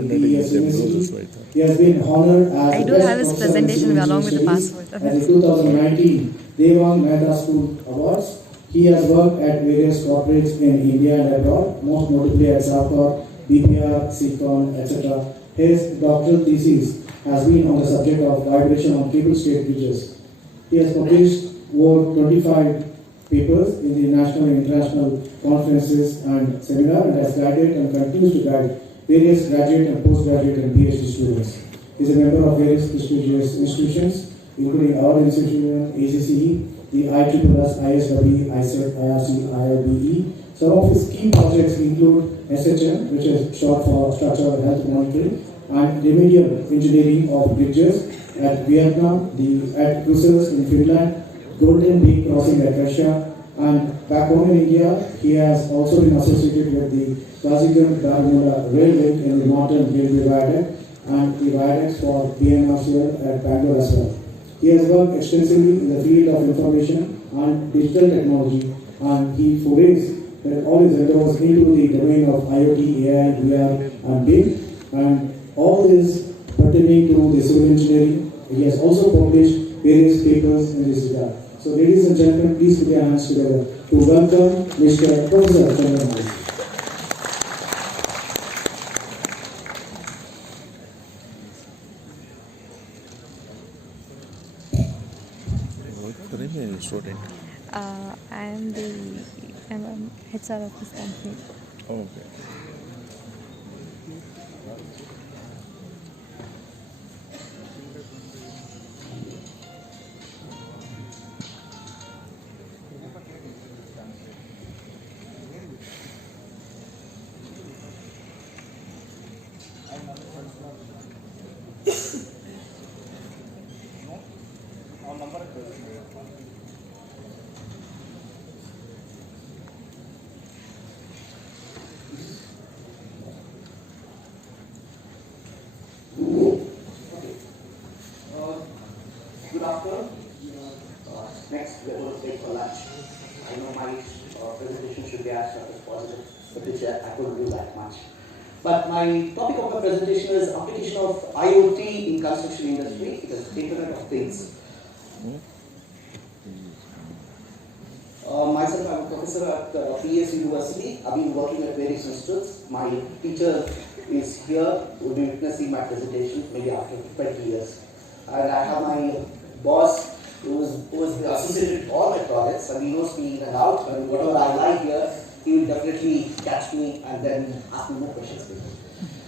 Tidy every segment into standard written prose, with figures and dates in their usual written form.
in DES University. He has been honored as I do have his presentation along with the password. at the 2019 Devang Mehta School Awards. He has worked at various corporates in India and abroad, most notably at Southport, BPR, CCON, etc. His doctoral thesis has been on the subject of vibration on cable-stayed bridges. He has published over 25 papers in the national and international conferences and seminars, and has guided and continues to guide various graduate and postgraduate and PhD students. He is a member of various prestigious institutions, including our institution, ACCE, the IEEE, ISWE, ISET, IRC, IIBE. Some of his key projects include SHM, which is short for Structural Health Monitoring, and remedial engineering of bridges at Vietnam, at cruisers in Finland, Golden Beak crossing at Russia, and back home in India, he has also been associated with the Kazigam-Baramulla rail link in the Northern Railway Viaduct and the viaducts for BMRCL at Bangalore as well. He has worked extensively in the field of information and digital technology, and he forays all his endeavors into the domain of IoT, AI, VR, and BIM, and all this pertaining to the civil engineering. He has also published various papers in this regard. So, ladies and gentlemen, please put your hands together to welcome Mr. Professor Chandramouli. I'm a HR of this company. Okay. Good afternoon. Next, we're going to take for lunch. I know my presentation should be as short as possible, but which I couldn't do that much. But my topic of my presentation is application of IoT in construction industry. It is Internet of Things. Myself, I'm a professor at PS University. I've been working at various institutes. My teacher is here, will be witnessing my presentation maybe after 20 years. And I have my boss who is associated with all my projects, and he knows me in and out, and whatever I like here, he will definitely catch me and then ask me more questions.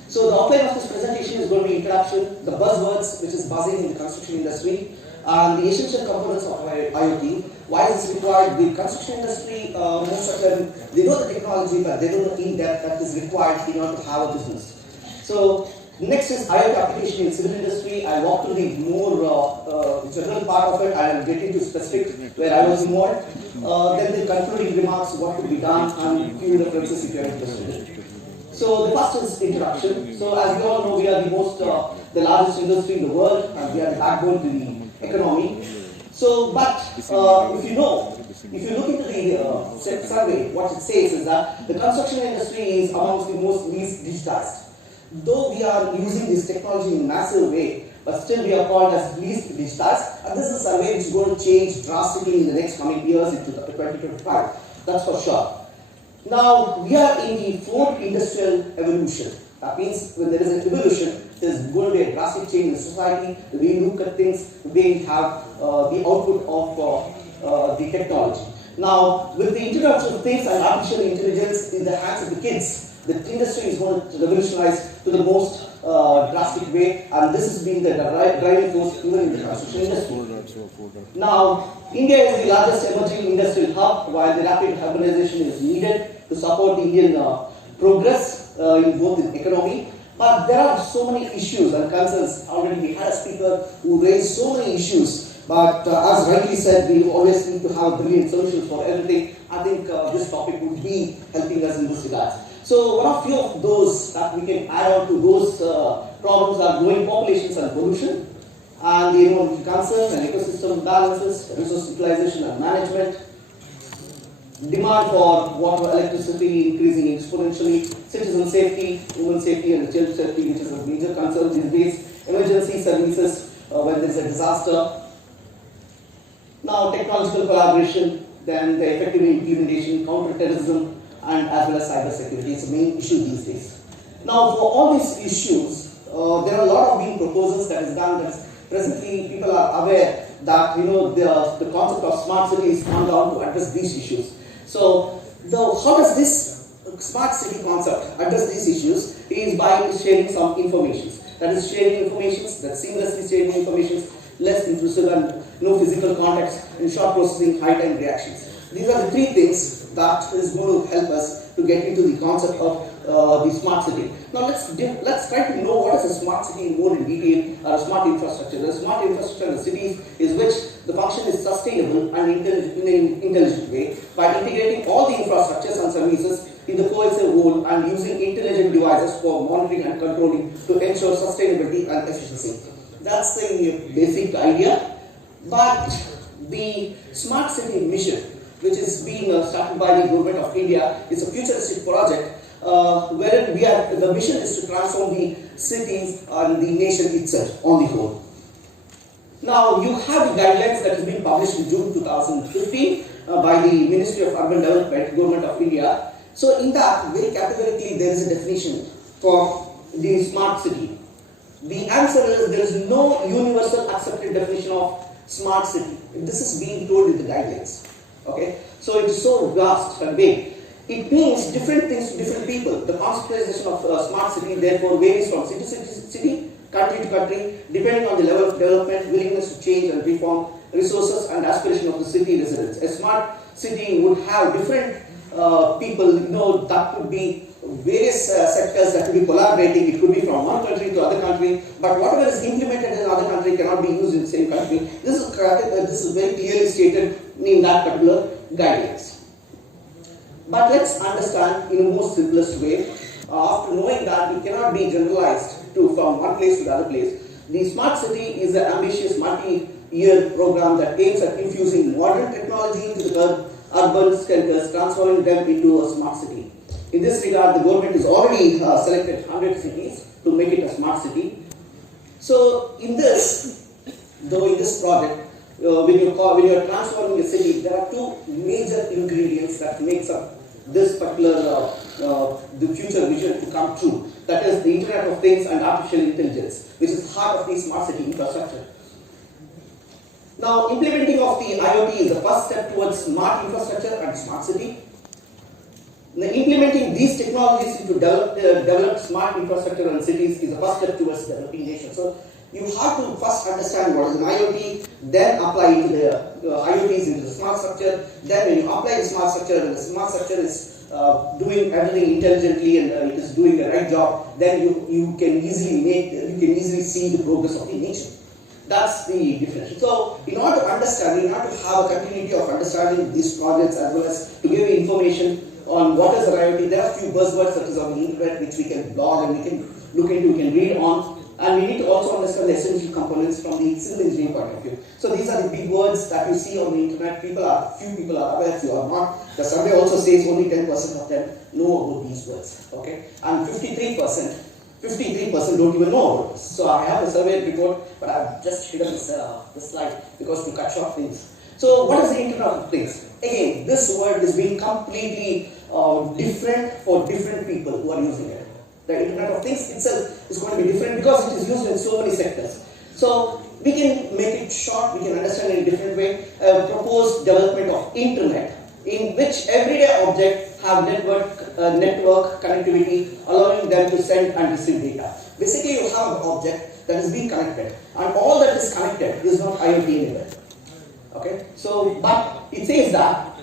So the outline of this presentation is going to be introduction, the buzzwords which is buzzing in the construction industry, and the essential components of IoT. Why is this required? The construction industry, most of them, they know the technology, but they don't know in depth that is required in order to have a business. So next is IoT application in civil industry. I'll walk through the more general part of it. I'll get into specific where I was involved. Then the concluding remarks, what could be done, and few references if you are interested. So the first is introduction. So as we all know, we are the largest industry in the world, and we are the backbone to the economy. So, but if you look into the survey, what it says is that the construction industry is amongst the most least digitized. Though we are using this technology in a massive way, but still we are called as least digitized. And this is a survey which is going to change drastically in the next coming years into 2025. That's for sure. Now, we are in the fourth industrial evolution. That means when there is an evolution, there is going to be a drastic change in society, the way we look at things, the way we have the output of the technology. Now, with the Internet of Things and artificial intelligence in the hands of the kids, the industry is going to revolutionize to the most drastic way, and this has been the driving force even in the construction industry. Now, India is the largest emerging industrial hub, while the rapid urbanization is needed to support the Indian progress in both the economy. But there are so many issues and concerns. Already we had a speaker who raised so many issues. But as rightly said, we always need to have brilliant solutions for everything. I think this topic would be helping us in this regard. So one of few of those that we can add on to those problems are growing populations and pollution, and the environmental concerns and ecosystem balances, resource utilization and management, demand for water, electricity increasing exponentially, citizen safety, women safety and child safety, which is a major concern these days, emergency services when there is a disaster. Now technological collaboration, then the effective implementation, counter-terrorism, and as well as cyber security is the main issue these days. Now for all these issues, there are a lot of being proposals that is done. That presently people are aware that the concept of smart city is come down to address these issues. So how does this smart city concept address these issues is by sharing some information. That is sharing information, that seamlessly sharing information, less intrusive and no physical context, and short processing, high time reactions. These are the three things that is going to help us to get into the concept of the smart city. Now let's try to know what is a smart city more in detail, or a smart infrastructure. The smart infrastructure in the cities is which the function is sustainable and in an intelligent way by integrating all the infrastructures and services in the cohesive whole and using intelligent devices for monitoring and controlling to ensure sustainability and efficiency. That's the basic idea. But the smart city mission, which is being started by the government of India, is a futuristic project wherein the mission is to transform the cities and the nation itself on the whole. Now you have the guidelines that has been published in June 2015 by the Ministry of Urban Development, Government of India. So in that, very categorically there is a definition for the smart city. The answer is there is no universal accepted definition of smart city. This is being told in the guidelines. Okay, so it is so vast and big. It means different things to different people. The conceptualization of smart city therefore varies from city to city, country to country, depending on the level of development, willingness to change and reform, resources and aspiration of the city residents. A smart city would have different people, that could be various sectors that could be collaborating. It could be from one country to other country, but whatever is implemented in another country cannot be used in the same country. This is very clearly stated in that particular guidelines. But let's understand in a more simplest way. After knowing that it cannot be generalized from one place to the other place, the smart city is an ambitious multi-year program that aims at infusing modern technology into the urban centers, transforming them into a smart city. In this regard, the government has already selected 100 cities to make it a smart city. So in this project, when you are transforming a city, there are two major ingredients that makes up this particular the future vision to come true. That is the Internet of Things and artificial intelligence, which is heart of the smart city infrastructure. Now, implementing of the IoT is the first step towards smart infrastructure and smart city. Now, implementing these technologies into develop smart infrastructure and cities is the first step towards developing nations. So, you have to first understand what is an IoT, then apply into the IoTs into the smart structure. Then when you apply the smart structure and the smart structure is doing everything intelligently and it is doing the right job, then you can easily see the progress of the nation. That's the difference. So in order to understand, in order to have a continuity of understanding these projects as well as to give you information on what is the IoT, there are a few buzzwords that is on the internet which we can blog and we can look into, we can read on. And we need to also understand the essential components from the civil engineering point of view. So these are the big words that you see on the internet. Few people are aware, few are not. The survey also says only 10% of them know about these words. Okay, and 53% don't even know about this. So I have a survey report, but I've just hidden this slide because to cut short things. So what is the Internet of Things? Again, this word is being completely different for different people who are using it. The Internet of Things itself is going to be different because it is used in so many sectors. So we can make it short, we can understand it in a different way. Proposed development of Internet in which everyday objects have network connectivity, allowing them to send and receive data. Basically, you have an object that is being connected, and all that is connected is not IoT anywhere. Okay, so but it says that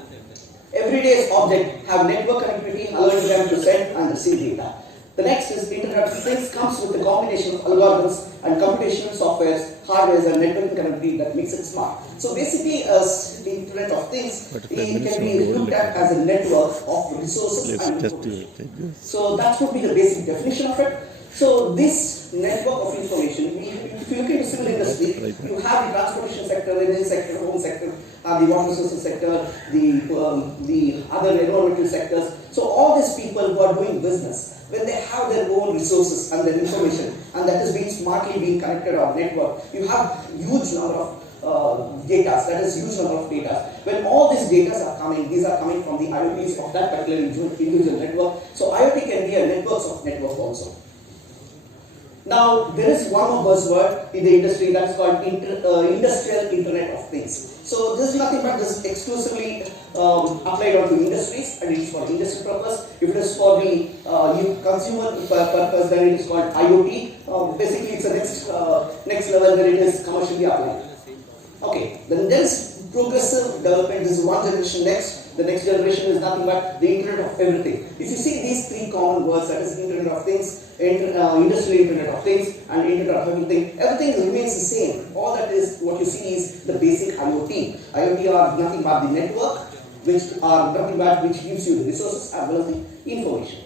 everyday objects have network connectivity, allowing them to send and receive data. The next is Internet of Things comes with a combination of algorithms and computational softwares, hardware and network connectivity that makes it smart. So basically, the Internet of Things it can be looked at as a network of resources and information. So that would be the basic definition of it. So this network of information, if you look into civil industry, you have the transportation sector, energy sector, home sector, the water resources sector, the other environmental sectors. So all these people who are doing business, when they have their own resources and their information, and that is being smartly being connected or network, you have huge number of data, that is huge number of data. When all these data are coming, these are coming from the IoTs of that particular individual network. So IoT can be a networks of network also. Now, there is one more buzzword in the industry that is called industrial Internet of Things. So this is nothing but this is exclusively applied onto industries, and it is for industry purpose. If it is for the consumer purpose, then it is called IoT. Basically, it's the next level where it is commercially applied. Okay, then there is progressive development. This is one generation next. The next generation is nothing but the Internet of Everything. If you see these three common words, that is Internet of Things, Industrial Internet of Things, and Internet of Everything, everything remains the same. All that is, what you see is the basic IoT. IoT are nothing but the network, which are nothing but which gives you the resources as well as the information.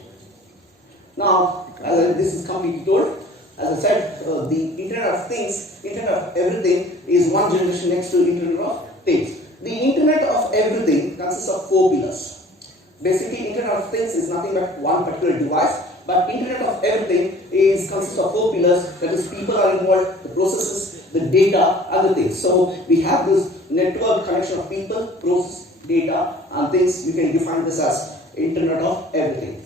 Now, this is completely told. As I said, the Internet of Things, Internet of Everything is one generation next to Internet of Things. The Internet of Everything consists of 4 pillars. Basically, Internet of Things is nothing but one particular device, but Internet of Everything consists of 4 pillars. That is, people are involved, the processes, the data, and the things. So we have this network connection of people, process, data, and things. You can define this as Internet of Everything.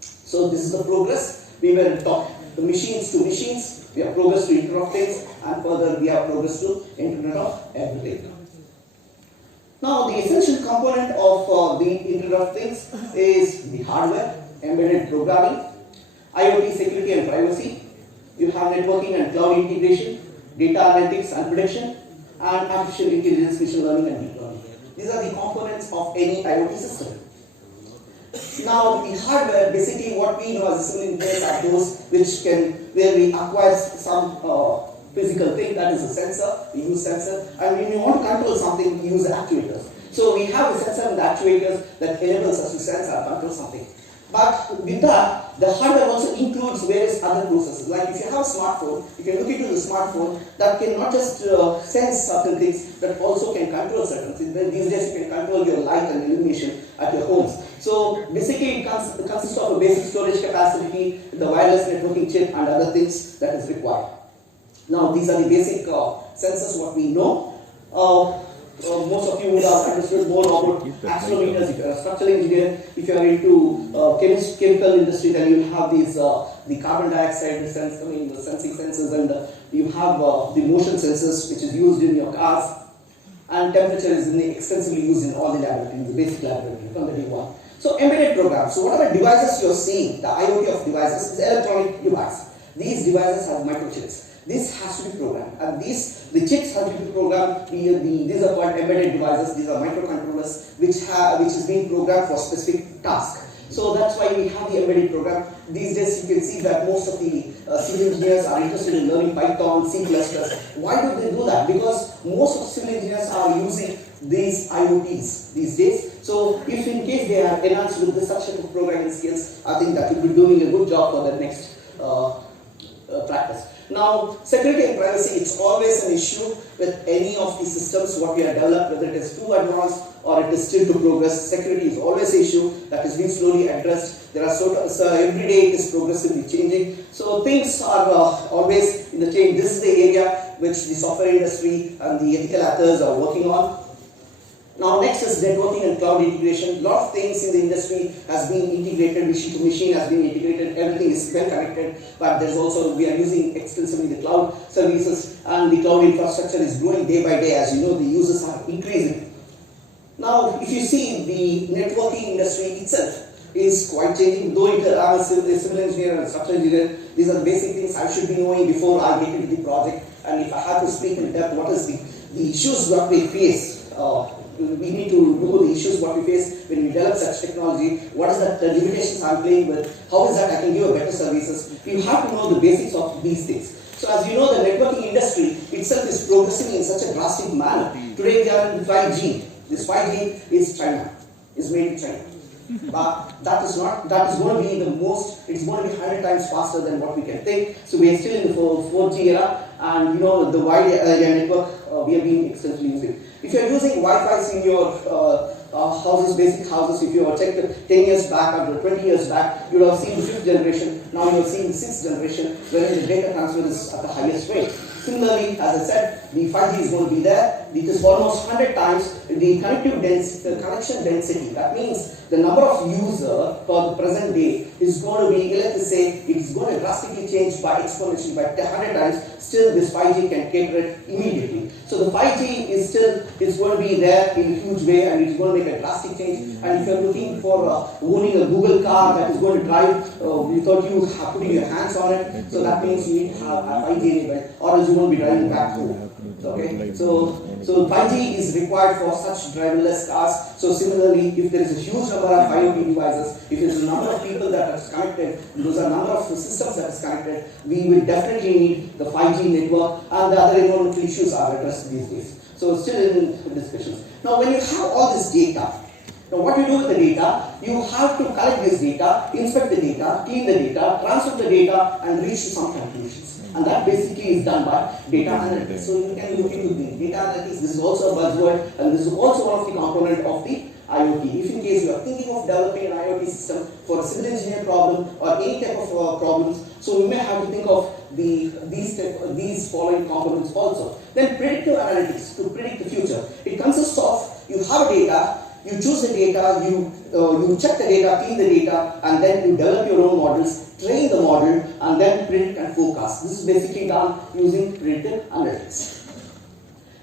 So this is the progress. We were talking the machines to machines. We have progress to Internet of Things, and further we have progress to Internet of Everything. Now, the essential component of the Internet of Things is the hardware, embedded programming, IoT security and privacy. You have networking and cloud integration, data analytics and prediction, and artificial intelligence, machine learning, and deep learning. These are the components of any IoT system. Now, the hardware, basically what we know as civil engineers are those where we acquire some physical thing, that is a sensor, we use sensor, and when you want to control something, we use actuators. So we have a sensor and the actuators that enables us to sense or control something. But with that, the hardware also includes various other processes. Like if you have a smartphone, you can look into the smartphone that can not just sense certain things, but also can control certain things. These days you can control your light and illumination at your homes. So basically it consists of a basic storage capacity, the wireless networking chip, and other things that is required. Now these are the basic sensors what we know. Most of you would have understood more about accelerometers. If you are a structural engineer, if you are into chemical industry, then you have these the carbon dioxide sensing sensors, and you have the motion sensors which is used in your cars, and temperature is extensively used in all the laboratories, the basic laboratory from the day one. So embedded programs. So whatever devices you are seeing, the IoT of devices is electronic device. These devices have microchips. This has to be programmed, and the chips have to be programmed. These are called embedded devices. These are microcontrollers which is being programmed for specific tasks. So that's why we have the embedded program. These days you can see that most of the civil engineers are interested in learning Python, C++. Why do they do that? Because most of civil engineers are using these IoTs these days. So if in case they are enhanced with such type of programming skills, I think that will be doing a good job for the next practice. Now, security and privacy, it's always an issue with any of the systems what we have developed, whether it is too advanced or it is still to progress. Security is always an issue that is being slowly addressed. There are every day it is progressively changing. So things are always in the change. This is the area which the software industry and the ethical hackers are working on. Now next is networking and cloud integration. A lot of things in the industry has been integrated, machine to machine has been integrated, everything is well connected, but there's also, we are using extensively the cloud services, and the cloud infrastructure is growing day by day. As you know, the users are increasing. Now if you see the networking industry itself is quite changing, though I'm a civil engineer and structural engineer, these are the basic things I should be knowing before I get into the project. And if I have to speak in depth, what is the issues that we face, we need to know the issues what we face when we develop such technology. What is the limitations I'm playing with? How is that I can give a better services? You have to know the basics of these things. So as you know, the networking industry itself is progressing in such a drastic manner. Today we are in 5G. This 5G is China, is made in China. But that is going to be the most, it's going to be 100 times faster than what we can think. So we are still in the 4G era, and the wide area network we have been extensively using. If you are using Wi-Fi in your houses, basic houses, if you have checked 10 years back or 20 years back, you would have seen the 5th generation, now you are seeing the 6th generation, wherein the data transfer is at the highest rate. Similarly, as I said, the 5G is going to be there. It is almost 100 times the connection density. That means the number of users for the present day is going to be, let's say, it is going to drastically change by exponentially by 100 times. Still, this 5G can cater it immediately. So the 5G is going to be there in a huge way, and it's going to make a drastic change. And if you're looking for owning a Google car that is going to drive without you putting your hands on it, so that means you need to have a 5G enabled, or else you won't be driving back home. Okay, so 5G is required for such driverless cars. So similarly, if there is a huge number of IoT devices, if there is a number of people that are connected, those are number of systems that is connected, we will definitely need the 5G network, and the other environmental issues are addressed these days. So still in discussions. Now when you have all this data, now what you do with the data, you have to collect this data, inspect the data, clean the data, transfer the data, and reach to some conclusions. And that basically is done by data analytics. So you can look into the data analytics. This is also a buzzword, and this is also one of the components of the IoT. If in case you are thinking of developing an IoT system for a civil engineer problem or any type of problems, so you may have to think of these following components also. Then predictive analytics to predict the future. It consists of, you have data, you choose the data, you check the data, clean the data, and then you develop your own models, train the model, and then predict and forecast. This is basically done using predictive analytics.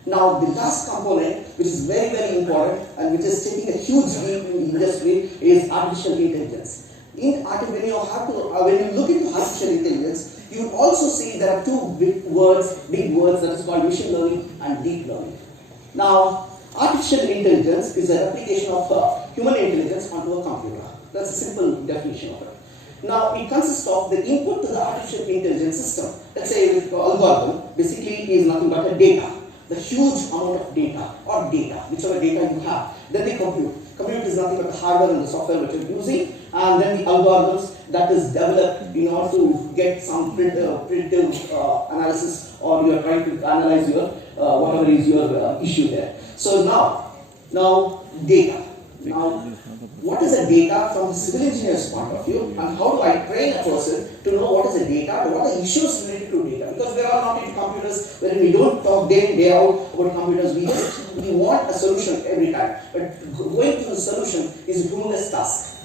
Now, the last component, which is very, very important and which is taking a huge leap in the industry, is artificial intelligence. When you look into artificial intelligence, you also see there are two big words that is called machine learning and deep learning. Now, artificial intelligence is a replication of human intelligence onto a computer. That's a simple definition of it. Now, it consists of the input to the artificial intelligence system. Let's say the algorithm basically is nothing but a data. The huge amount of data, or data, whichever data you have. Then they compute. Compute is nothing but the hardware and the software which you're using, and then the algorithms that is developed in order to get some predictive analysis, or you are trying to analyze your whatever is your issue there. So now data. Now, what is the data from the civil engineer's point of view, and how do I train a person to know what is the data, what are the issues related to data? Because we are not into computers where we don't talk day in, day out about computers. We want a solution every time. But going to the solution is a humongous task.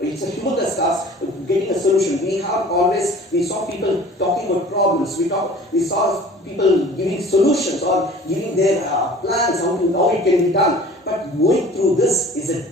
It's a humongous task getting a solution. We saw people talking about problems. We saw people giving solutions or giving their plans how it can be done. But going through this is a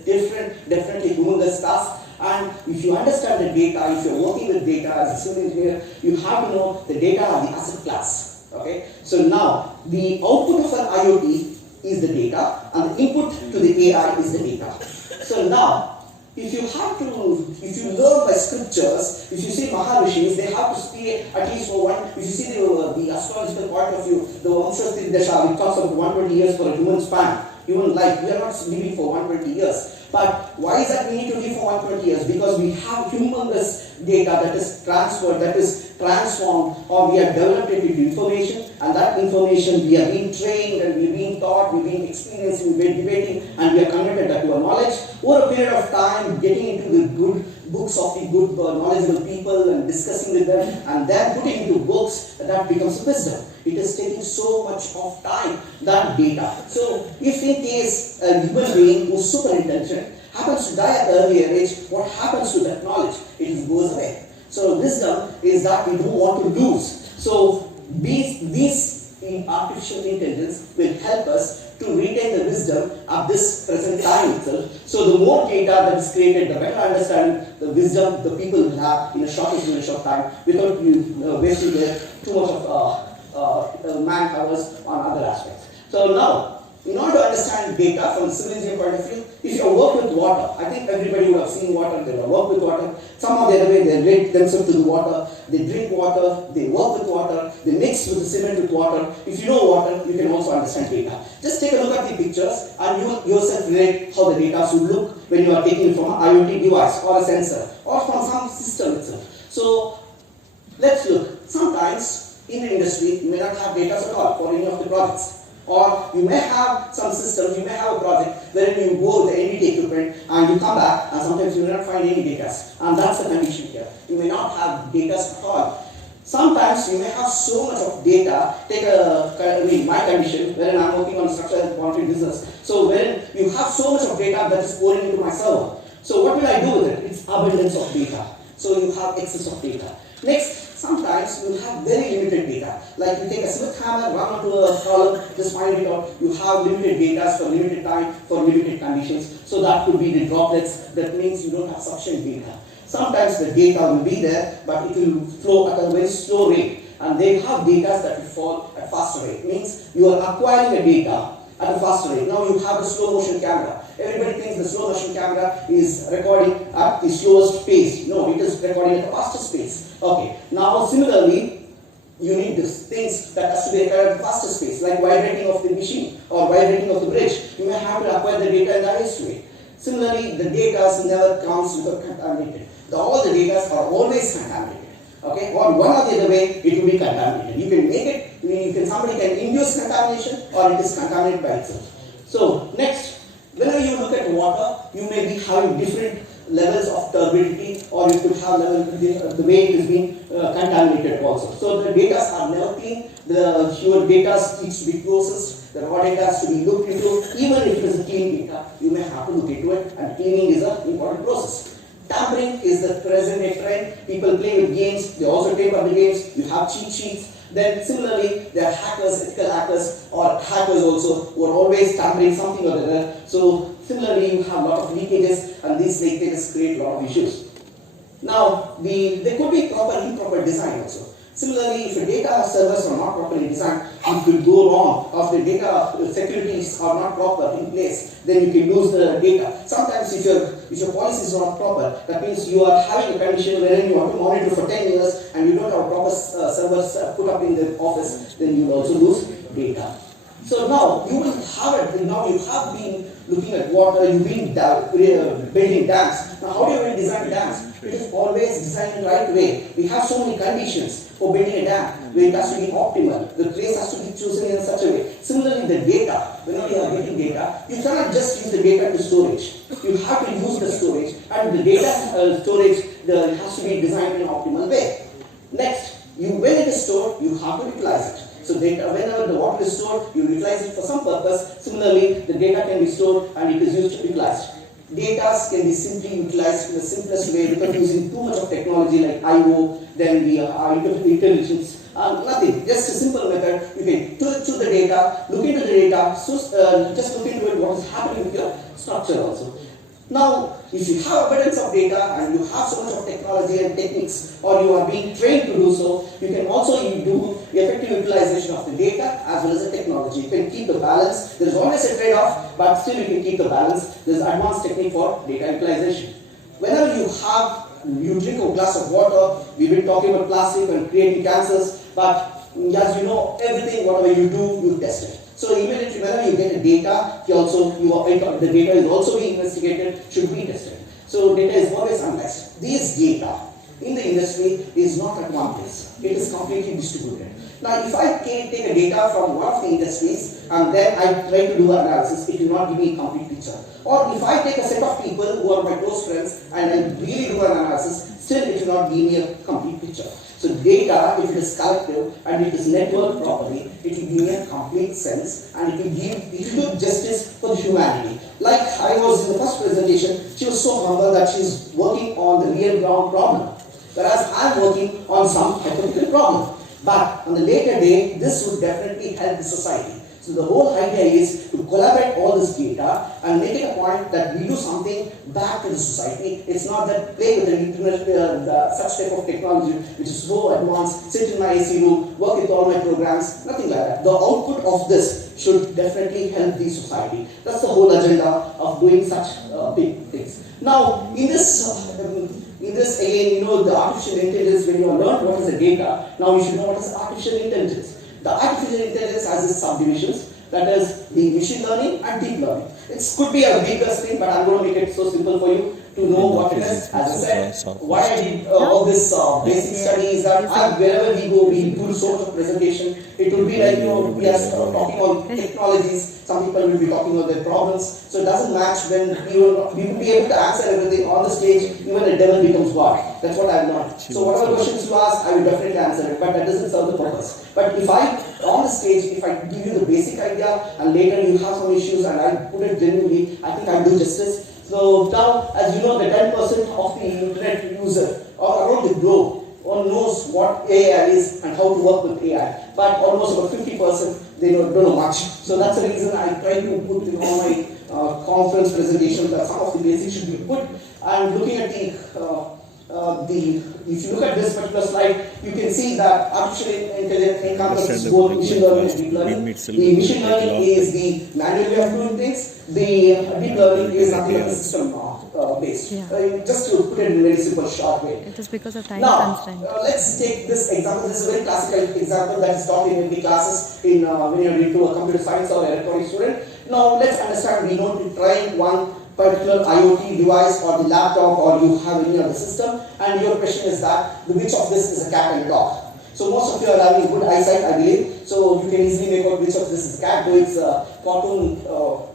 definitely humongous task. And if you understand the data, if you're working with data as a civil engineer, you have to know the data are the asset class. Okay? So now, the output of an IoT is the data, and the input to the AI is the data. So now, if you learn by scriptures, if you see Maharishis, they have to stay at least for one. If you see the astrological point of view, the Vamshatir Dasha, it talks about 120 years for a human span. Human life, we are not living for 120 years. But why is that we need to live for 120 years? Because we have humongous data that is transferred, that is transformed, or we have developed it into information, and that information we are being trained and we are being taught, we are being experienced, we are debating, and we are converted that to a knowledge. Over a period of time, getting into the good books of the good knowledgeable people and discussing with them, and then putting into books, that becomes wisdom. It is taking so much of time, that data. So, if in case a human being who is super intelligent happens to die at an earlier age, what happens to that knowledge? It goes away. So, wisdom is that we don't want to lose. So, these artificial intelligence will help us to retain the wisdom of this present time itself. So the more data that is created, the better understanding, the wisdom the people will have in a shortest duration of time without wasting too much of man-hours on other aspects. So now, In order to understand data from the civil engineering point of view, if you work with water, I think everybody would have seen water, they will work with water. Somehow the other way they relate themselves to the water, they drink water, they work with water, they mix with the cement with water. If you know water, you can also understand data. Just take a look at the pictures and you will yourself relate how the data should look when you are taking it from an IoT device or a sensor or from some system itself. So let's look. Sometimes in the industry, you may not have data at all for any of the projects. Or you may have some system, you may have a project wherein you go with the NDT equipment and you come back and sometimes you will not find any data. And that's the condition here. You may not have data at all. Sometimes you may have so much of data. Take my condition wherein I'm working on structural and quantity business. So wherein you have so much of data that is pouring into my server. So what will I do with it? It's abundance of data. So you have excess of data. Next, sometimes you have very limited data. Like you take a Smith hammer, run onto a column, just find it out. You have limited data for limited time, for limited conditions. So that could be the droplets. That means you don't have sufficient data. Sometimes the data will be there, but it will flow at a very slow rate. And they have data that will fall at faster rate. It means you are acquiring a data at a faster rate. Now you have a slow motion camera. Everybody thinks the slow motion camera is recording at the slowest pace. No, it is recording at the fastest pace. Okay. Now similarly, you need these things that has to be recorded at the fastest pace, like vibrating of the machine or vibrating of the bridge. You may have to acquire the data in the highest way. Similarly, the data never comes without contaminated. All the data are always contaminated. Okay, or one or the other way, it will be contaminated. You can make it, somebody can induce contamination or it is contaminated by itself. So, next, whenever you look at water, you may be having different levels of turbidity or you could have the way it is being contaminated also. So, the data are never clean, your data needs to be processed, the raw data has to be looked into. Even if it is clean data, you may have to look into it, and cleaning is an important process. Tampering is the present day trend. People play with games, they also tamper the games, you have cheat sheets. Then similarly, there are hackers, ethical hackers, or hackers also, who are always tampering something or other. So similarly, you have a lot of leakages, and these leakages create a lot of issues. Now, there could be proper improper design also. Similarly, if the data servers are not properly designed, it could go wrong. Or if the data securities are not proper in place, then you can lose the data. Sometimes if your policy is not proper, that means you are having a condition wherein you have to monitor for 10 years and you don't have proper servers put up in the office, then you will also lose data. So now you will have it. Now you have been looking at water, you've been building dams. Now how do you design dams? It is always designed in the right way. We have so many conditions for building a dam where it has to be optimal. The place has to be chosen in such a way. Similarly, the data, whenever you are getting data, you cannot just use the data to storage. You have to use the storage, and the data storage has to be designed in an optimal way. Next, when it is stored, you have to utilize it. So data, whenever the water is stored, you utilize it for some purpose. Similarly, the data can be stored and it is used to utilized. Data can be simply utilized in the simplest way without using too much of technology like I/O, then the intelligence, nothing. Just a simple method. You can to the data, look into the data, so, just look into it, what is happening with your structure also. Now, if you have abundance of data and you have so much of technology and techniques, or you are being trained to do so, you can also do effective utilization of the data as well as the technology. You can keep the balance. There is always a trade-off, but still you can keep the balance. There is advanced technique for data utilization. Whenever you drink a glass of water, we've been talking about plastic and creating cancers, but as you know, everything, whatever you do, you test it. So immediately whenever you get the data, the data is also being investigated, should be tested. So data is always analyzed. This data in the industry is not at one place. It is completely distributed. Now if I take a data from one of the industries and then I try to do analysis, it will not give me a complete picture. Or if I take a set of people who are my close friends and I really do an analysis, still it will not give me a complete picture. So data, if it is collective and it is networked properly, it will give me a complete sense and it will do justice for the humanity. Like I was in the first presentation, she was so humble that she is working on the real ground problem, whereas I am working on some hypothetical problem. But on the later day, this would definitely help the society. So the whole idea is to collaborate all this data and make it a point that we do something back to the society. It's not that play with the internet, such type of technology which is so advanced, sit in my AC room, work with all my programs, nothing like that. The output of this should definitely help the society. That's the whole agenda of doing such big things. Now, in this again, the artificial intelligence, when you have learned what is the data, now you should know what is artificial intelligence. The artificial intelligence has its subdivisions, that is the machine learning and deep learning. It could be a bigger thing, but I'm going to make it so simple for you to know what it is. As I said, why I did all this basic study is that wherever we go, we do so much of presentation. It will be like, we are talking about technologies, some people will be talking about their problems, so it doesn't match when we will be able to answer everything on the stage, even a devil becomes God. That's what I've learned. So whatever questions you ask, I will definitely answer it, but that doesn't serve the purpose. But if on the stage, if I give you the basic idea, and later you have some issues, and I put it genuinely, I think I'll do justice. So now, as you know, the 10% of the internet user around the globe knows what AI is and how to work with AI. But almost about 50% they don't know much. So that's the reason I try to put in all my conference presentations that some of the basics should be put. And looking at if you look at this particular slide, you can see that artificial intelligence encompasses both machine learning and deep learning. The machine learning is the manual way of doing things. The deep learning is nothing but system based. Just to put it in a very simple, short way. It is because of time constraint. Let's take this example. This is a very classical example that is taught in the classes when you're into a computer science or electronics student. Now let's understand, we know to train one particular IoT device or the laptop, or you have any other system, and your question is that which of this is a cat and a dog. So most of you are having good eyesight, I believe, so you can easily make out which of this is cat, though it's a cartoon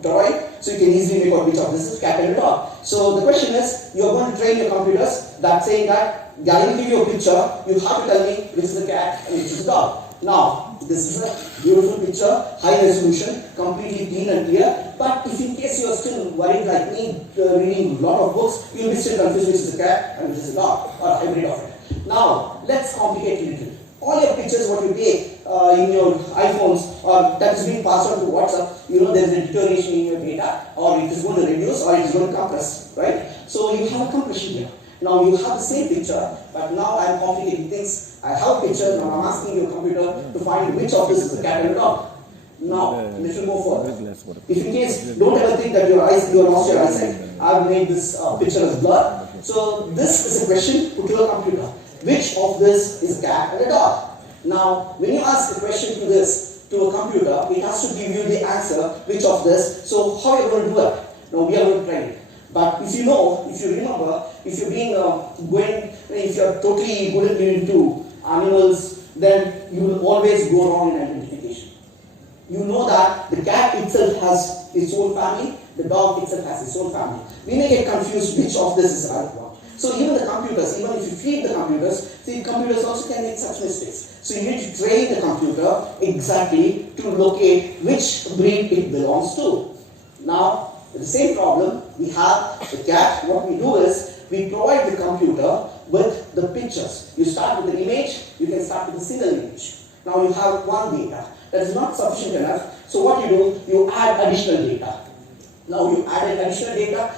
droid, so you can easily make out which of this is cat and a dog. So the question is, you're going to train your computers that saying that I will give you a picture, you have to tell me which is a cat and which is a dog. Now, this is a beautiful picture, high resolution, completely clean and clear. But if in case you are still worried like me, reading a lot of books, you will be still confused which is a cat and which is a dog, or a hybrid of it. Now, let's complicate it a little. All your pictures, what you take in your iPhones, or that is being passed on to WhatsApp, there is a deterioration in your data, or it is going to reduce, or it is going to compress, right? So you have a compression here. Now you have the same picture, but now I am complicating things. I have a picture, now I am asking your computer to find which of this is a cat and a dog. Now, let me go further. If in case, don't ever think that you lost your eyesight. I have made this picture as blur. So this is a question put to your computer. Which of this is a cat and a dog? Now, when you ask the question to a computer, it has to give you the answer, which of this. So how are you going to do it? Now we are going to try it. But if you remember, if you're totally good into animals, then you will always go wrong in identification. You know that the cat itself has its own family, the dog itself has its own family. We may get confused which of this is the right one. So even the computers, even if you feed the computers, see, computers also can make such mistakes. So you need to train the computer exactly to locate which breed it belongs to. Now, the same problem, we have the cat. What we do is, we provide the computer with the pictures. You start with the image, you can start with a single image. Now you have one data. That is not sufficient enough. So what you do, you add additional data. Now you add additional data.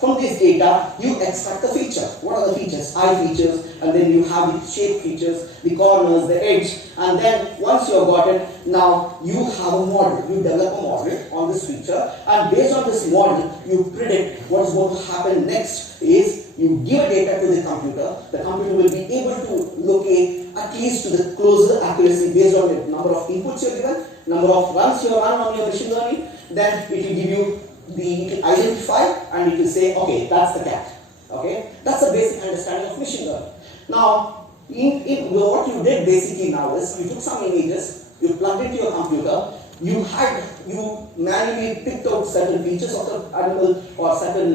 From these data, you extract the feature. What are the features? Eye features, and then you have the shape features, the corners, the edge, and then once you have got it, now you have a model. You develop a model on this feature, and based on this model, you predict what is going to happen next is you give data to the computer will be able to locate at least to the closer accuracy based on the number of inputs you have given, number of runs you have run on your machine learning, then it will give you the identify and it will say, okay, that's the cat. Okay, that's the basic understanding of machine learning. Now, what you did basically now is you took some images, you plugged into your computer, you manually picked out certain features of the animal or certain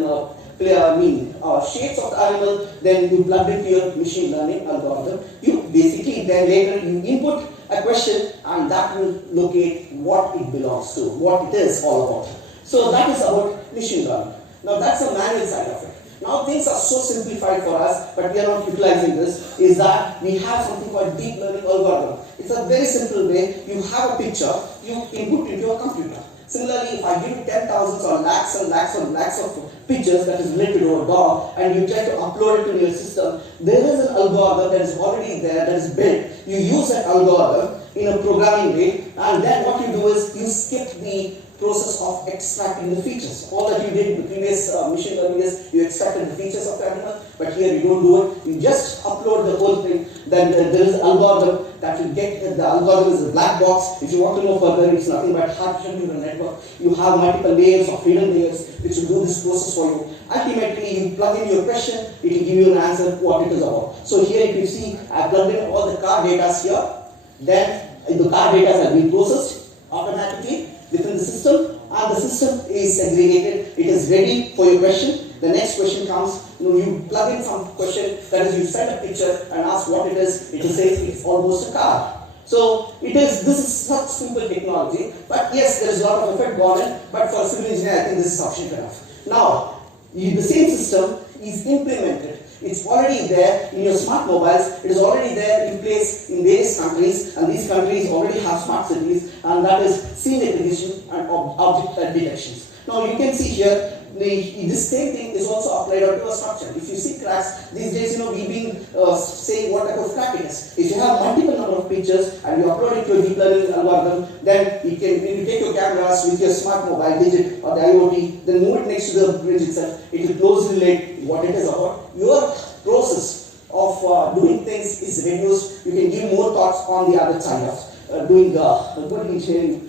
shapes of the animal, then you plugged into your machine learning algorithm. You basically then later you input a question and that will locate what it belongs to, what it is all about. So that is about machine learning. Now that's the manual side of it. Now things are so simplified for us, but we are not utilizing this, is that we have something called deep learning algorithm. It's a very simple way. You have a picture, you input into your computer. Similarly, if I give you 10,000 or lakhs and lakhs and lakhs of pictures that is related to a dog, and you try to upload it to your system, there is an algorithm that is already there, that is built. You use that algorithm in a programming way, and then what you do is you skip the process of extracting the features. All that you did in the previous machine learning is you extracted the features of the animal, but here you don't do it. You just upload the whole thing. Then there is an algorithm that will get, the algorithm is a black box. If you want to know further, it's nothing but artificial neural network. You have multiple layers or hidden layers which will do this process for you. Ultimately, you plug in your question, it will give you an answer what it is about. So here you can see I plugged in all the car data here. Then the car data has been processed automatically within the system, and the system is segregated. It is ready for your question. The next question comes, you plug in some question, that is you send a picture and ask what it is. It will say it's almost a car. So this is such simple technology, but yes, there is a lot of effort gone in, but for a civil engineer, I think this is sufficient enough. Now, the same system is implemented. It's already there in your smart mobiles. It is already there in place in various countries, and these countries already have smart cities, and that is scene recognition and object detections. Now you can see here, this same thing is also applied onto a structure. If you see cracks, these days, we've been saying what type of crack it is. If you have multiple number of pictures and you upload it to a deep learning algorithm, then when you take your cameras with your smart mobile digit or the IoT, then move it next to the bridge itself. It will closely relate what it is about. Your process of doing things is reduced. You can give more thoughts on the other side of doing the good engineering.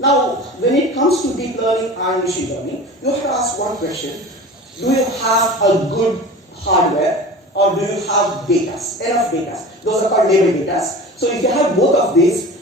Now, when it comes to deep learning and machine learning, you have to ask one question. Do you have a good hardware, or do you have data, enough data? Those are called labeled data. So if you have both of these,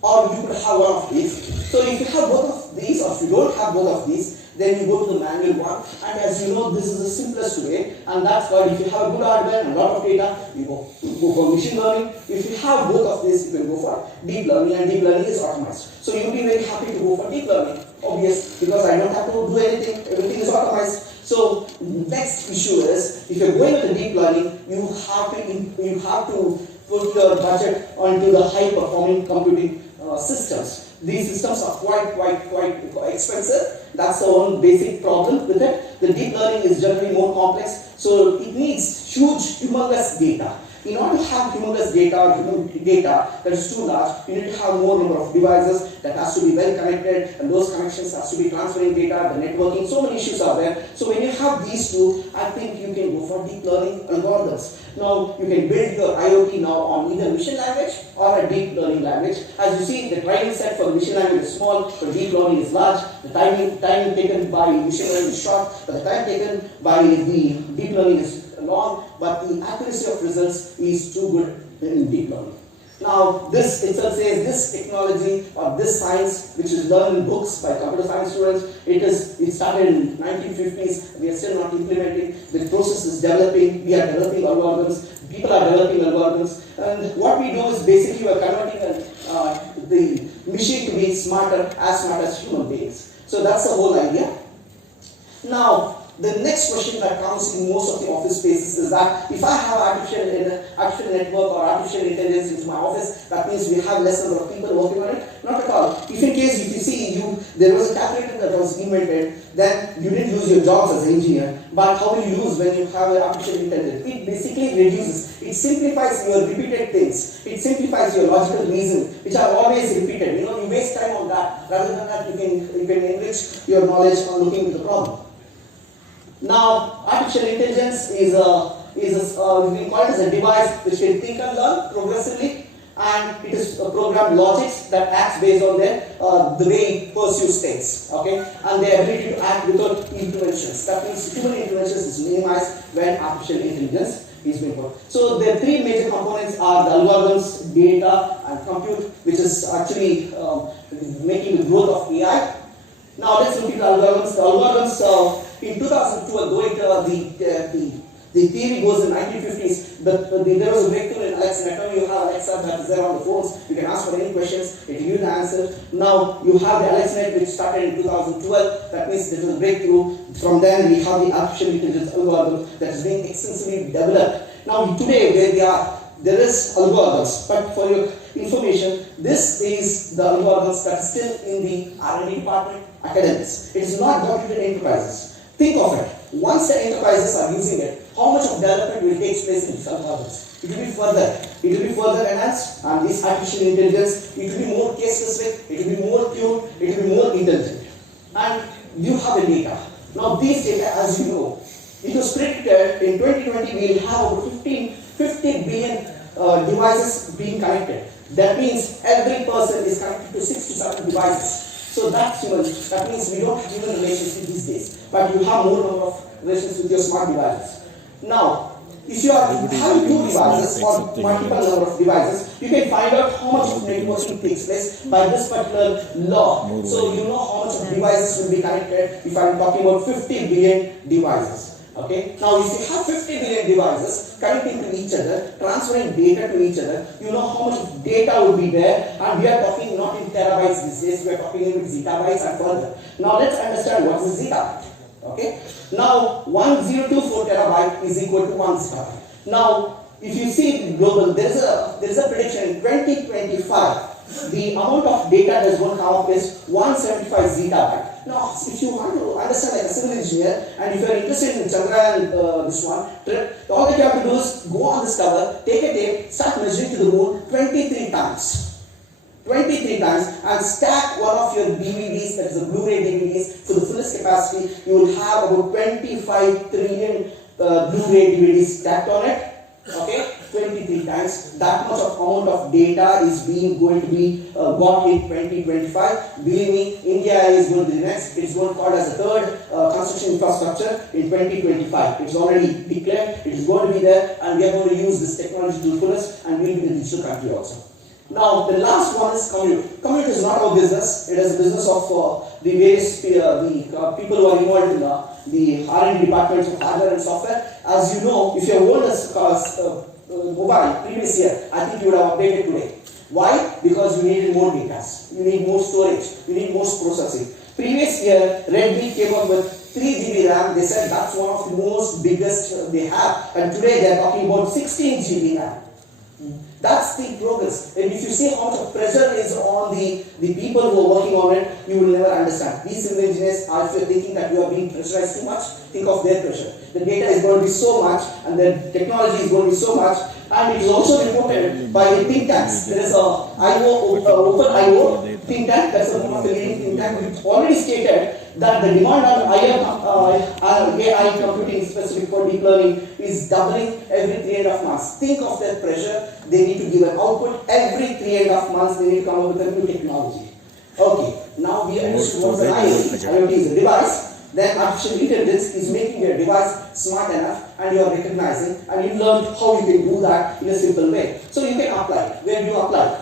or you could have one of these. So if you have both of these, or if you don't have both of these, then you go to the manual one, and as you know, this is the simplest way, and that's why if you have a good hardware and a lot of data, you go for machine learning. If you have both of these, you can go for deep learning, and deep learning is optimized. So you'll be very happy to go for deep learning, obvious, because I don't have to do anything, everything is optimized. So next issue is, if you're going with the deep learning, you have to put your budget onto the high performing computing systems. These systems are quite expensive. That's the one basic problem with it. The deep learning is generally more complex, so it needs huge, humongous data. In order to have humongous data or data that is too large, you need to have more number of devices that has to be well connected, and those connections has to be transferring data, the networking, so many issues are there. So when you have these two, I think you can go for deep learning algorithms. Now you can build your IoT now on either machine language or a deep learning language. As you see, the training set for the machine language is small, for deep learning is large. The time taken by machine learning is short, but the time taken by the deep learning is long, but the accuracy of results is too good in deep learning. Now, this itself says this technology or this science, which is learned in books by computer science students, it started in 1950s. We are still not implementing. The process is developing. We are developing algorithms. People are developing algorithms, and what we do is basically we are converting the machine to be smart as human beings. So that's the whole idea. Now, the next question that comes in most of the office spaces is that if I have artificial network or artificial intelligence into my office, that means we have less number of people working on it. Not at all. If in case if you see there was a calculator that was invented, then you didn't lose your jobs as an engineer. But how will you lose when you have artificial intelligence? It basically reduces. It simplifies your repeated things. It simplifies your logical reason, which are always repeated. You waste time on that. Rather than that, you can enrich your knowledge on looking at the problem. Now, artificial intelligence is we call it as a device which can think and learn progressively, and it is a programmed logics that acts based on the way it pursues things, okay, and the ability to act without interventions. That means human interventions is minimized when artificial intelligence is being put. So the three major components are the algorithms, data, and compute, which is actually making the growth of AI. Now let's look at the algorithms. The algorithms in 2002, The theory goes in 1950s, there was a breakthrough in Alexa. Now you have Alexa that is there on the phones. You can ask for any questions, it will give you the answer. Now you have the AlexaNet, which started in 2012. That means there was a breakthrough. From then we have the artificial intelligence algorithm that is being extensively developed. Now today where we are, there is algorithms, but for your information, this is the algorithms that is still in the R&D department, academics. It is not got into enterprises. Think of it. Once the enterprises are using it, how much of development will take place in these algorithms? It will be further enhanced, and this artificial intelligence, it will be more case specific, it will be more tuned, it will be more intelligent. And you have the data. Now these data, as you know, it was predicted in 2020 we will have over 50 billion devices being connected. That means every person is connected to 6 to 7 devices. So that means we don't have human relations these days, but you have more number of relations with your smart devices. Now, if you are having 2 devices or multiple number of devices, you can find out how much of networking takes place by this particular law. So you know how much of devices will be connected if I am talking about 50 billion devices. Okay. Now, if you have 50 billion devices connecting to each other, transferring data to each other, you know how much of data will be there, and we are talking not in terabytes these days, we are talking in zettabytes and further. Now, let's understand what is a zettabyte. Okay. Now, 1024 terabyte is equal to 1 zettabyte. Now, if you see global, there is a prediction in 2025. The amount of data that is going to come up is 175 zettabyte. Now, if you want to understand like a civil engineer, and if you are interested in Chandramouli, this one, all that you have to do is go on this cover, take a tape, start measuring to the moon 23 times. 23 times, and stack one of your DVDs, that is the Blu-ray DVDs, to the fullest capacity. You will have about 25 trillion Blu-ray DVDs stacked on it. Okay, 23 times. That much of amount of data is going to be got in 2025. Believe me, India is going to be next. It's going to call as the third construction infrastructure in 2025. It's already declared. It is going to be there, and we are going to use this technology to the fullest, and we will be the digital country also. Now, the last one is Keynote. Keynote is not our business. It is the business of the various people who are involved in the R&D departments of hardware and software. As you know, if you have owned a mobile previous year, I think you would have updated today. Why? Because you needed more data. You need more storage. You need more processing. Previous year, Redmi came up with 3 GB RAM. They said that's one of the most biggest they have. And today they are talking about 16 GB RAM. That's the progress. And if you see how much pressure is on the people who are working on it, you will never understand. These civil engineers, if you're thinking that you are being pressurized too much, think of their pressure. The data is going to be so much, and the technology is going to be so much, and it is also reported by think tanks. There is a OpenIO think tank, that's one of the leading think tank, which already stated that the demand on AI computing specific for deep learning is doubling every 3.5 months. Think of their pressure. They need to give an output every 3.5 months. They need to come up with a new technology. Okay, now we understood what the IoT. IoT is a device. Then artificial intelligence is making your device smart enough, and you are recognizing, and you learned how you can do that in a simple way. So you can apply it. Where do you apply it?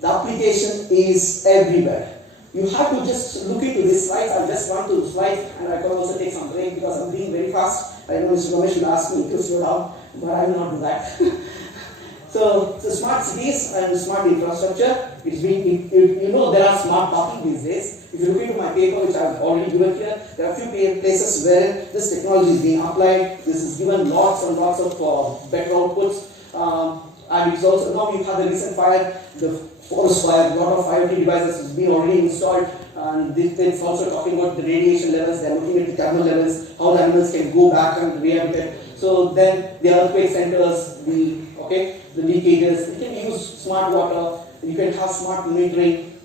The application is everywhere. You have to just look into this slide. I'll just run through the slide, and I can also take some break because I'm being very fast. I know Mr. Ramesh will ask me to slow down, but I will not do that. So smart cities and smart infrastructure, it's being, you know, there are smart parking these days. If you look into my paper, which I've already given here, there are a few places where this technology is being applied. This is given lots and lots of better outputs. And it's also, now we've had the recent fire, the forest fire, a lot of IoT devices has been already installed, and they're also talking about the radiation levels. They're looking at the thermal levels, how the animals can go back and rehabilitate. So then the earthquake centers, the leakages, you can use smart water, you can have smart monitoring,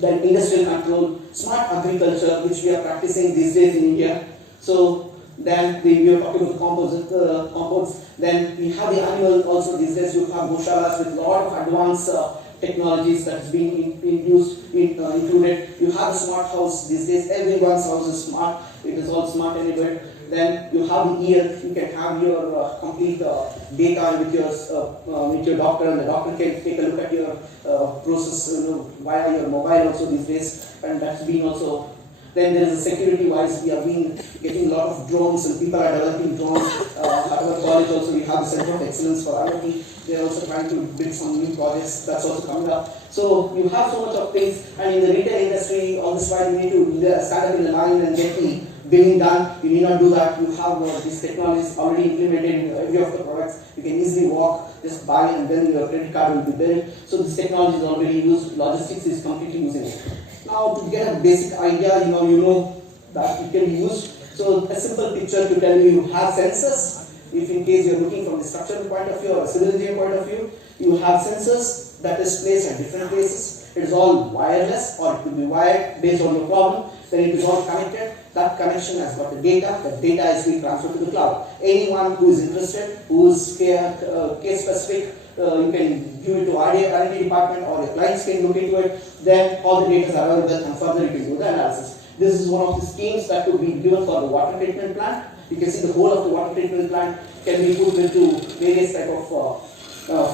then industrial control, smart agriculture, which we are practicing these days in India. So then we are talking about composts. Then we have the animal also these days. You have goshalas with a lot of advanced technologies that's being included. You have a smart house these days. Everyone's house is smart. It is all smart enabled. Then you have the ear. You can have your complete data with your doctor, and the doctor can take a look at your process via your mobile also these days, and that's been also Then there is a security wise, we have been getting a lot of drones and people are developing drones. At our college also we have the Center of Excellence for IoT. They are also trying to build some new projects that's also coming up. So you have so much of things, and in the retail industry, all this while you need to stand up in the line and get the billing done. You need not do that. You have these technologies already implemented in every of the products. You can easily walk, just buy, and then your credit card will be billed. So this technology is already used. Logistics is completely using it. Now to get a basic idea, you know that it can be used. So a simple picture to tell you have sensors. If in case you are looking from the structural point of view or civil engineering point of view, you have sensors that is placed at different places. It is all wireless or it could be wired based on your problem. Then it is all connected. That connection has got the data. The data is being transferred to the cloud. Anyone who is interested, who is case specific, you can give it to R&D department or your clients can look into it. Then all the data is available and further you can do the analysis. This is one of the schemes that could be given for the water treatment plant. You can see the whole of the water treatment plant can be put into various type of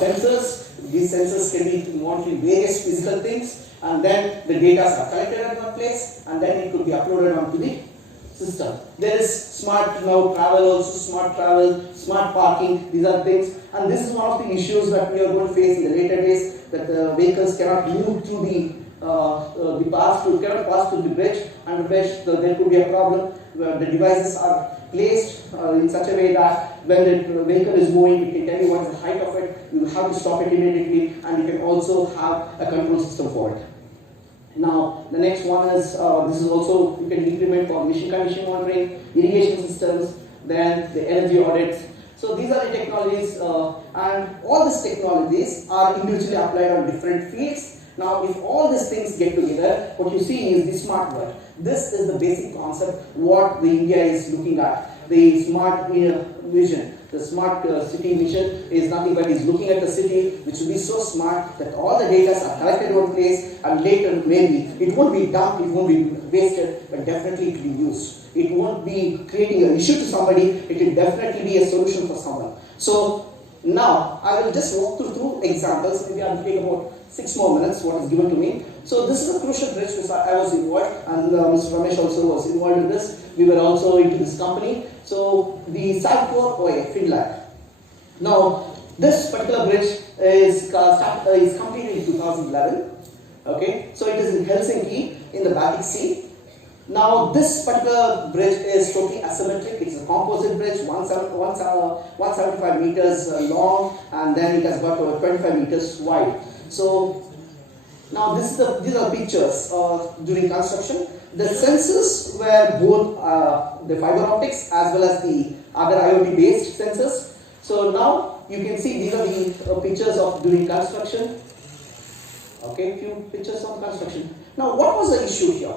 sensors. These sensors can be monitoring various physical things, and then the data are collected at one place, and then it could be uploaded onto the system. There is smart now travel also, smart travel, smart parking, these are things, and this is one of the issues that we are going to face in the later days, that the vehicles cannot move through the path, cannot pass through the bridge, and the bridge, there could be a problem where the devices are placed in such a way that when the vehicle is moving, it can tell you what is the height of it, you have to stop it immediately, and you can also have a control system for it. Now, the next one is, this is also, you can implement for mission condition monitoring, irrigation systems, then the energy audits. So these are the technologies, and all these technologies are individually applied on different fields. Now, if all these things get together, what you see is the smart world. This is the basic concept what the India is looking at. The smart vision, the smart city vision is nothing but is looking at the city which will be so smart that all the data are collected in one place, and later maybe it won't be dumped, it won't be wasted, but definitely it will be used. It won't be creating an issue to somebody, it will definitely be a solution for someone. So now I will just walk through two examples. Maybe I will take about 6 more minutes what is given to me. So this is a crucial bridge which I was involved, and Mr. Ramesh also was involved in this. We were also into this company. So the Southport OA, Finland. Now this particular bridge is completed in 2011. Okay, so it is in Helsinki in the Baltic Sea. Now this particular bridge is totally asymmetric. It's a composite bridge, 175 meters long, and then it has got 25 meters wide. So now these are pictures during construction. The sensors were both the fiber optics as well as the other IoT based sensors. So now you can see these are the pictures of during construction. Okay, few pictures of construction. Now what was the issue here?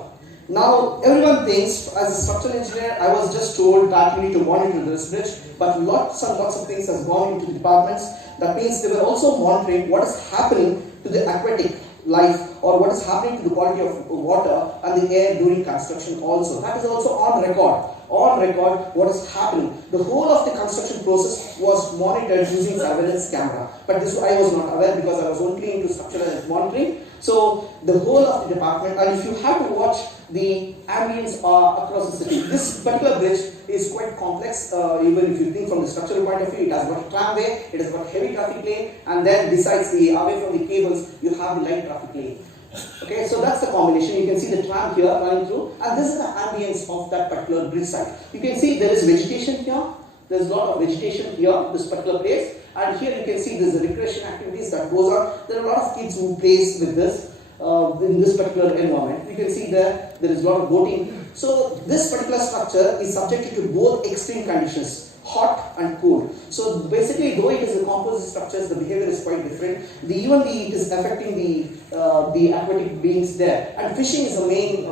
Now everyone thinks, as a structural engineer, I was just told that you need to monitor this bridge, but lots and lots of things has gone into the departments. That means they were also monitoring what is happening to the aquatic life, or what is happening to the quality of water and the air during construction also. That is also on record. On record, what is happening. The whole of the construction process was monitored using surveillance camera. But this I was not aware because I was only into structural monitoring. So the whole of the department, and if you have to watch the ambience across the city, this particular bridge is quite complex. Even if you think from the structural point of view, it has got a tramway, it has got heavy traffic lane, and then besides the away from the cables, you have the light traffic lane. Okay, so that's the combination. You can see the tram here running through, and this is the ambience of that particular bridge site. You can see there is vegetation here. There's a lot of vegetation here, this particular place, and here you can see there's the recreation activities that goes on. There are a lot of kids who plays with this in this particular environment. You can see there is a lot of boating. So this particular structure is subjected to both extreme conditions, hot and cold. So basically, though it is a composite structure, the behavior is quite different. It is affecting the aquatic beings there. And fishing is the main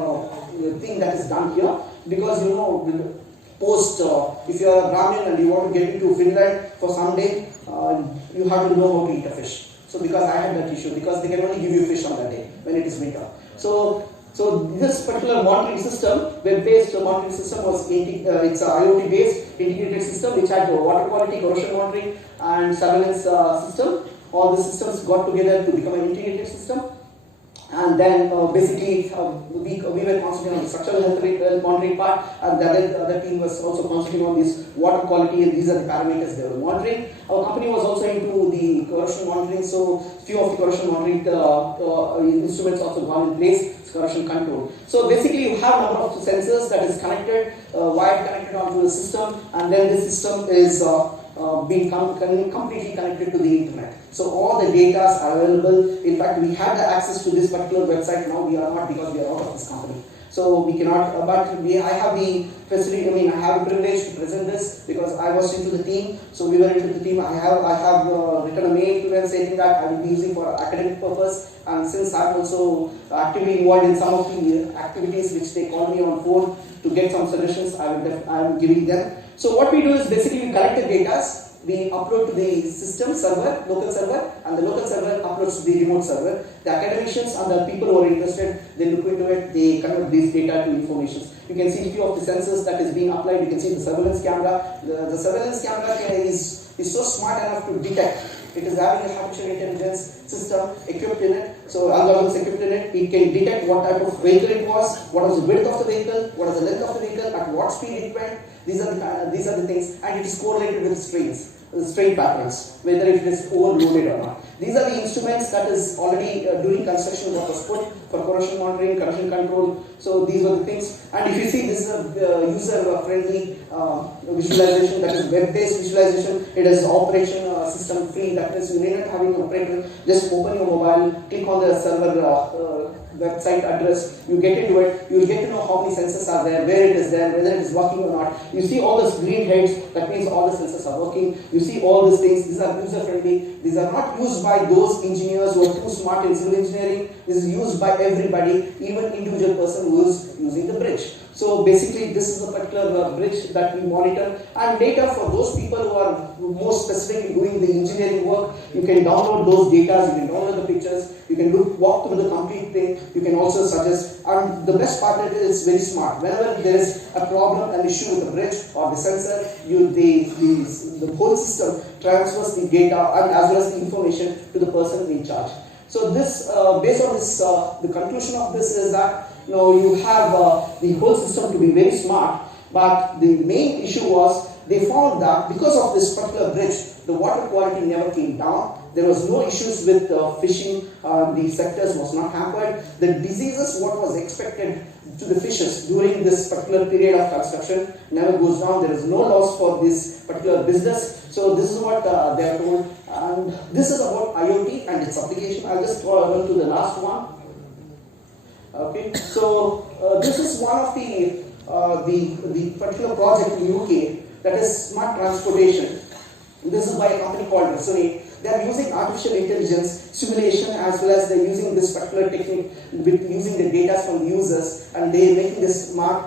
thing that is done here, because if you are a Brahmin and you want to get into Finland for some day, you have to know how to eat a fish. So because I had that issue, because they can only give you fish on that day when it is winter. So this particular monitoring system, web-based monitoring system, was it's a IoT-based integrated system which had water quality, corrosion monitoring, and surveillance system. All the systems got together to become an integrated system. And then basically we were concentrating on the structural health monitoring part, and the other team was also concentrating on this water quality, and these are the parameters they were monitoring. Our company was also into the corrosion monitoring, so few of the corrosion monitoring instruments also gone in place, corrosion control. So basically you have a number of sensors that is connected, wired connected onto the system, and then this system is being completely connected to the internet. So all the data are available. In fact, we had the access to this particular website. Now we are not, because we are out of this company. So we cannot, but I have the facility, I have the privilege to present this because I was into the team. So we were into the team. I have written a mail to them saying that I will be using for academic purpose. And since I'm also actively involved in some of the activities which they call me on phone to get some suggestions, I'm giving them. So what we do is basically we collect the data, we upload to the system server, local server, and the local server uploads to the remote server. The academicians and the people who are interested, they look into it, they convert these data to information. You can see a few of the sensors that is being applied. You can see the surveillance camera. The surveillance camera is so smart enough to detect. It is having a artificial intelligence system equipped in it, so algorithms equipped in it. It can detect what type of vehicle it was, what was the width of the vehicle, what is the length of the vehicle, at what speed it went. These are the things, and it is correlated with strain patterns, whether it is overloaded or not. These are the instruments that is already during construction what was put for corrosion monitoring, corrosion control. So these are the things. And if you see, this is a user-friendly visualization, that is web-based visualization. It is operation system free. That is, you need not having an operator. Just open your mobile, click on the server website address, you get into it, you will get to know how many sensors are there, where it is there, whether it is working or not. You see all those green heads, that means all the sensors are working. You see all these things, these are user friendly. These are not used by those engineers who are too smart in civil engineering. This is used by everybody, even individual person who is using the bridge. So basically this is a particular bridge that we monitor, and later for those people who are more specific in doing the engineering work, you can download those data, you can download the pictures, you can walk through the complete thing, you can also suggest, and the best part of it is very smart. Whenever there is a problem, an issue with the bridge or the sensor, the whole system transfers the data and as well as the information to the person in charge. So this, based on this, the conclusion of this is that you have the whole system to be very smart, but the main issue was they found that because of this particular bridge, the water quality never came down. There was no issues with fishing. The sectors was not hampered. The diseases, what was expected to the fishes during this particular period of construction, never goes down. There is no loss for this particular business. So this is what they are told. And this is about IoT and its application. I'll just go to the last one. Okay, so this is one of the particular project in UK, that is smart transportation. This is by a company called Resonate. They are using artificial intelligence simulation, as well as they're using this particular technique with using the data from the users, and they're making this smart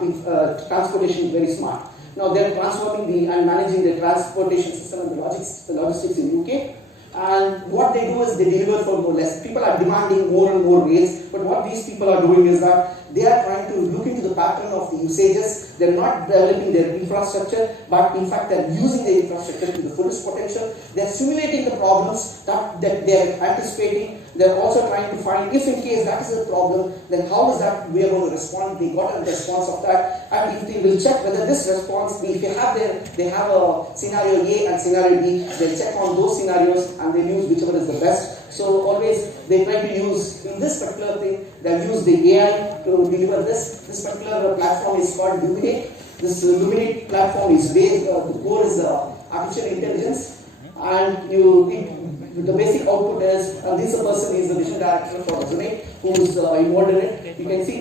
transportation very smart. Now they're transforming and managing the transportation system and the logistics in UK. And what they do is they deliver for more or less. People are demanding more and more rails, but what these people are doing is that they are trying to look into the pattern of the usages. They're not developing their infrastructure, but in fact they're using the infrastructure to the fullest potential. They're simulating the problems that they're anticipating. They're also trying to find, if in case that is a problem, then how is that we are going to respond? They got a response of that, and if they will check whether this response, if they have a scenario A and scenario B, they'll check on those scenarios and they use whichever is the best. So always they try to use, in this particular thing, they'll use the AI to deliver this. This particular platform is called Luminate. This Luminate platform is based, the core is artificial intelligence, and the basic output is, this person is the vision director for Resonate, who is involved in it. You can see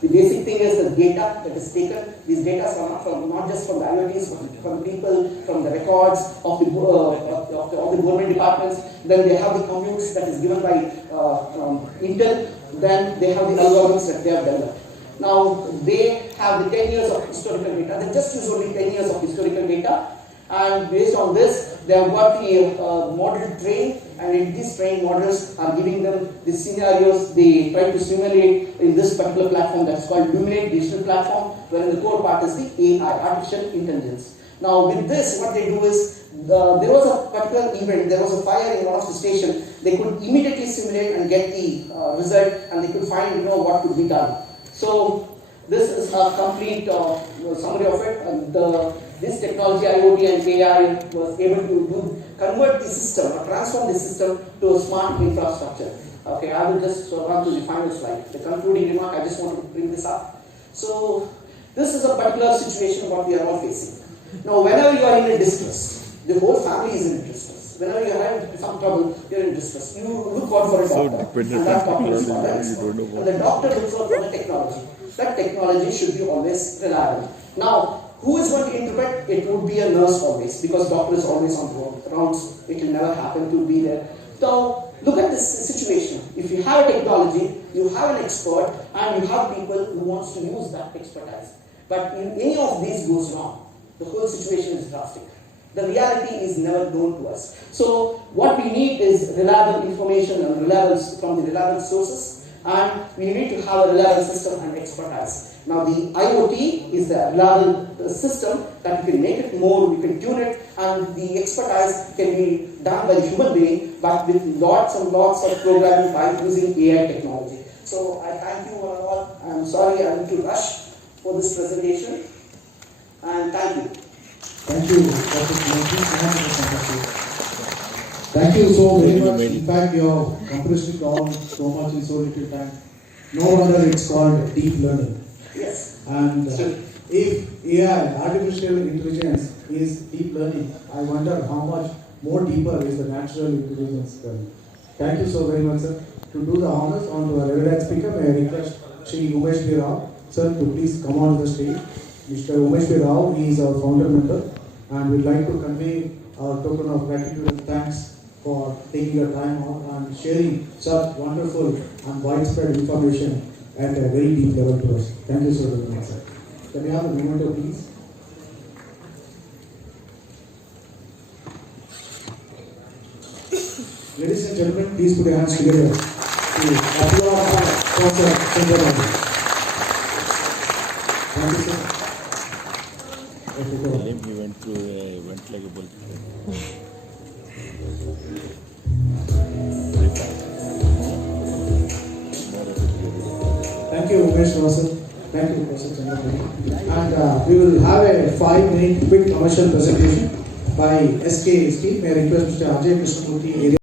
the basic thing is the data that is taken. These data are not just from the IoTs, but from people, from the records of the government departments. Then they have the computes that is given by Intel. Then they have the algorithms that they have developed. Now they have the 10 years of historical data. They just use only 10 years of historical data. And based on this, they have got the model trained, and in these trained models are giving them the scenarios they try to simulate in this particular platform that's called Luminate digital platform, wherein the core part is the AI, artificial intelligence. Now with this, what they do is, there was a particular event, there was a fire in one of the station, they could immediately simulate and get the result, and they could find what could be done. So this is a complete summary of it. And this technology, IoT and AI, was able to convert the system or transform the system to a smart infrastructure. Okay, I will just run to the final slide. The concluding remark, I just want to bring this up. So this is a particular situation what we are all facing. Now, whenever you are in a distress, the whole family is in distress. Whenever you are having some trouble, you are in distress. You look out for a doctor, and that doctor is not an expert. And the doctor looks out for the technology. That technology should be always reliable. Now, who is going to interpret? It would be a nurse always, because doctor is always on rounds. It will never happen to be there. So look at this situation. If you have a technology, you have an expert, and you have people who wants to use that expertise. But if any of these goes wrong, the whole situation is drastic. The reality is never known to us. So what we need is reliable information and from the reliable sources, and we need to have a reliable system and expertise. Now the IoT is the reliable system that we can make it more, we can tune it, and the expertise can be done by the human being, but with lots and lots of programming by using AI technology. So I thank you all. I'm sorry I need to rush for this presentation, and thank you. Thank you, Dr. Chandramouli. Thank you so very much. In fact, you have compressed it all so much in so little time. No wonder it's called deep learning. Yes. And if AI, artificial intelligence, is deep learning, I wonder how much more deeper is the natural intelligence learning. Thank you so very much, sir. To do the honors on to our revered speaker, may I request Shri Umesh P. Rao, sir, to please come on the stage. Mr. Umesh P. Rao, he is our founder member, and we'd like to convey our token of gratitude and thanks for taking your time out and sharing such wonderful and widespread information at a very deep level to us. Thank you so very much, sir. Can we have a memento, please? Ladies and gentlemen, please put your hands together to applaud Dr. Chandramouli. Thank you, sir. He went like a bull. Thank you, Umesh Rao. Thank you, Professor Chandramouli. And we will have a 5-minute quick commercial presentation by SKST. May I request Mr. Ajay Krishnamurthy,